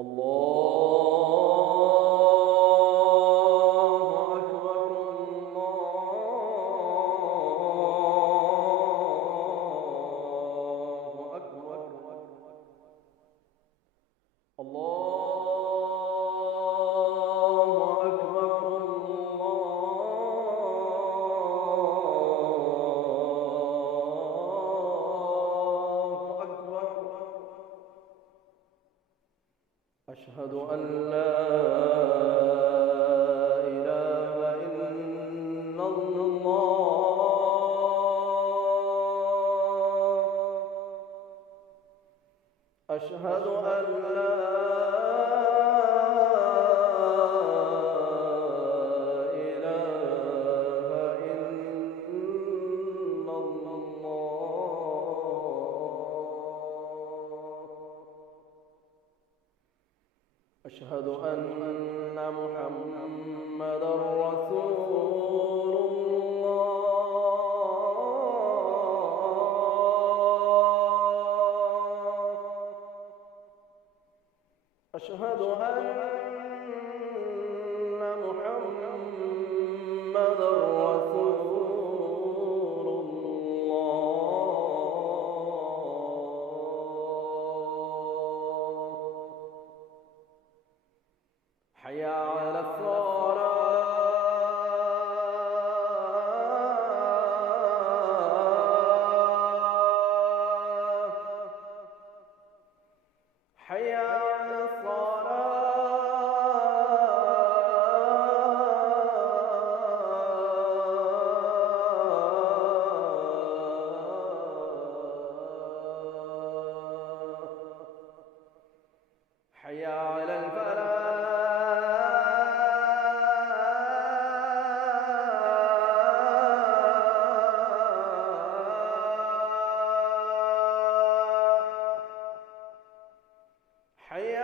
الله أكبر. الله أكبر. الله أكبر. الله أكبر. أشهد أن لا إله إلا الله. أشهد أن لا إله إلا الله. أشهد أن محمدًا رسول الله. أشهد أن محمدًا رسول الله. حي على الصلاة. حي على الصلاة. حي على الفلاح. حي